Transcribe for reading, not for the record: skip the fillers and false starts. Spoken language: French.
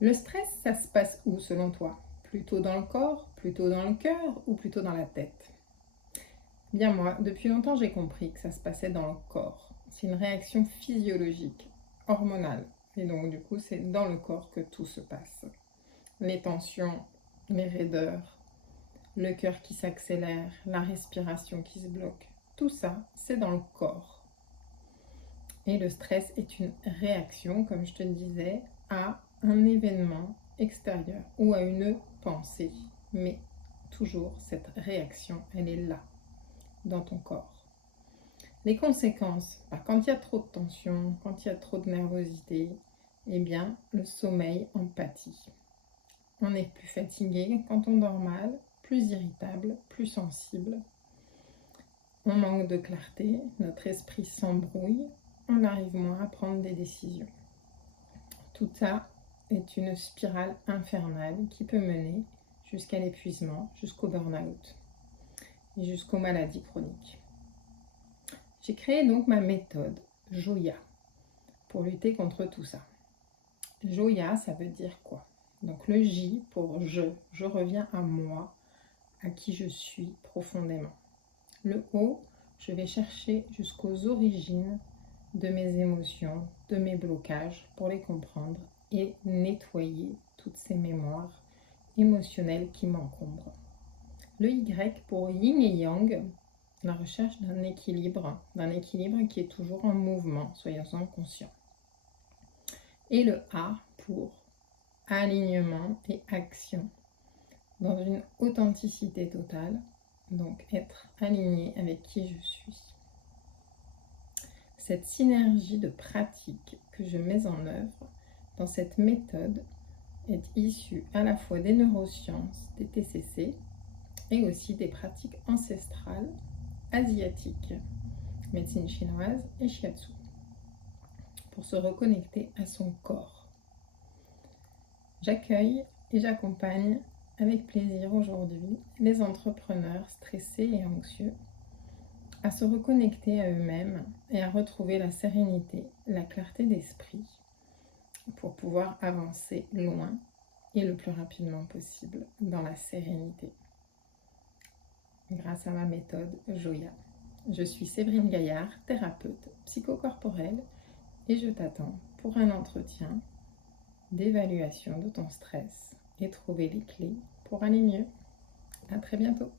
Le stress, ça se passe où selon toi? Plutôt dans le corps, plutôt dans le cœur ou plutôt dans la tête? Bien moi, depuis longtemps j'ai compris que ça se passait dans le corps. C'est une réaction physiologique, hormonale. Et donc du coup, c'est dans le corps que tout se passe. Les tensions, les raideurs, le cœur qui s'accélère, la respiration qui se bloque. Tout ça, c'est dans le corps. Et le stress est une réaction, comme je te le disais, à un événement extérieur ou à une pensée. Mais toujours, cette réaction, elle est là, dans ton corps. Les conséquences, quand il y a trop de tension, quand il y a trop de nervosité, eh bien, le sommeil en pâtit. On est plus fatigué quand on dort mal, plus irritable, plus sensible. On manque de clarté, notre esprit s'embrouille, on arrive moins à prendre des décisions. Tout ça est une spirale infernale qui peut mener jusqu'à l'épuisement, jusqu'au burn-out et jusqu'aux maladies chroniques. J'ai créé donc ma méthode Joya pour lutter contre tout ça. Joya, ça veut dire quoi? Donc le J pour je reviens à moi, à qui je suis profondément. Le O, je vais chercher jusqu'aux origines de mes émotions, de mes blocages pour les comprendre et nettoyer toutes ces mémoires émotionnelles qui m'encombrent. Le Y pour yin et yang, la recherche d'un équilibre qui est toujours en mouvement, soyons-en conscients. Et le A pour alignement et action, dans une authenticité totale, donc être aligné avec qui je suis. Cette synergie de pratiques que je mets en œuvre dans cette méthode est issue à la fois des neurosciences, des TCC et aussi des pratiques ancestrales asiatiques, médecine chinoise et shiatsu, pour se reconnecter à son corps. J'accueille et j'accompagne avec plaisir aujourd'hui les entrepreneurs stressés et anxieux à se reconnecter à eux-mêmes et à retrouver la sérénité, la clarté d'esprit pour pouvoir avancer loin et le plus rapidement possible dans la sérénité. Grâce à ma méthode Joya. Je suis Séverine Gaillard, thérapeute psychocorporelle et je t'attends pour un entretien d'évaluation de ton stress et trouver les clés pour aller mieux. À très bientôt.